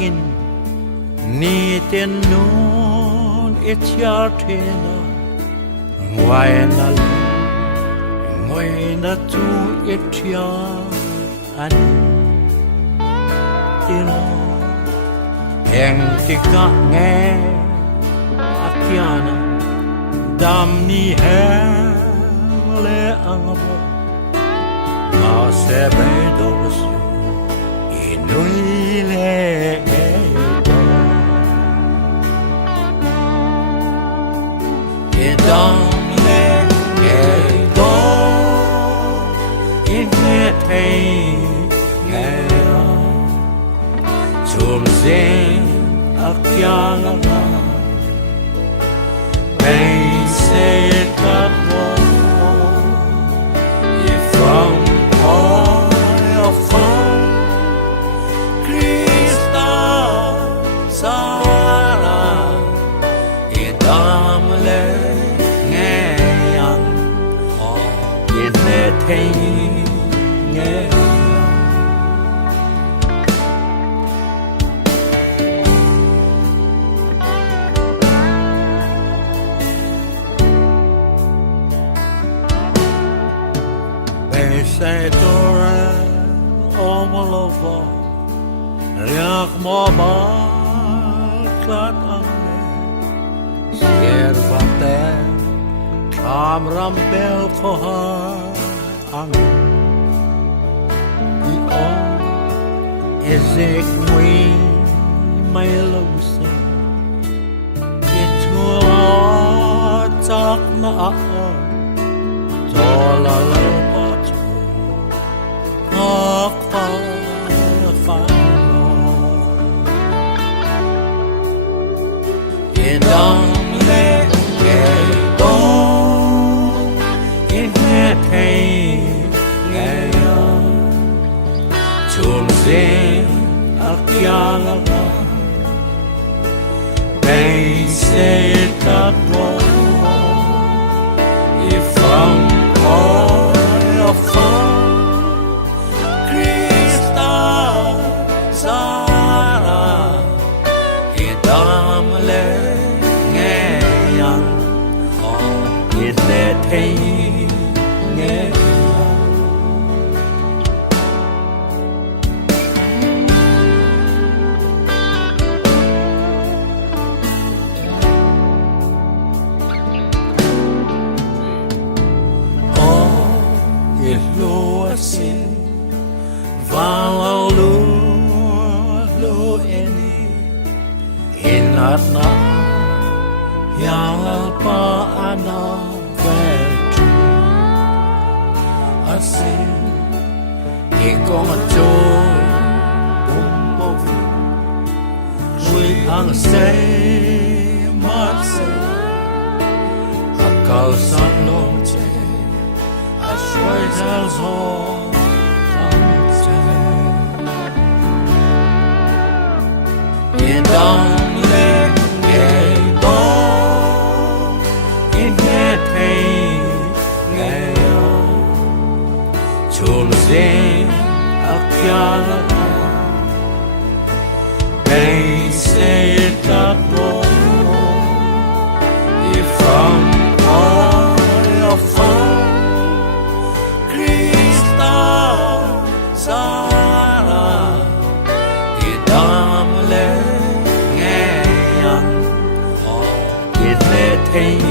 kin ni ten nun etiartena ngoài na tu etia an tino heng tika nghe akiana dam ni he le angamo ma se be dos inui le dam le do in le thei nghe chum zin akiana bay se kat mo from all of fun Krista Sara idam le nghe yang ho in le thei nghe say tore omolova riach mo ba klat angle sier vate kam rampel koha ang I o ezek mui mai lose itu tak na a tola in dom le ge do in he thei nghe chum zin akiala bay se kat mo from all of fun Sara idam le nghe yang ho in le thei nghe oh ilo asin vào at na yang pa ana vetu asin ikong cho bumbo we ang say matse akal san lo che ashwai dal zo in dom zin akiala bay say kat mo from all of fun Krista Sara idam le nghe yang ho in le thei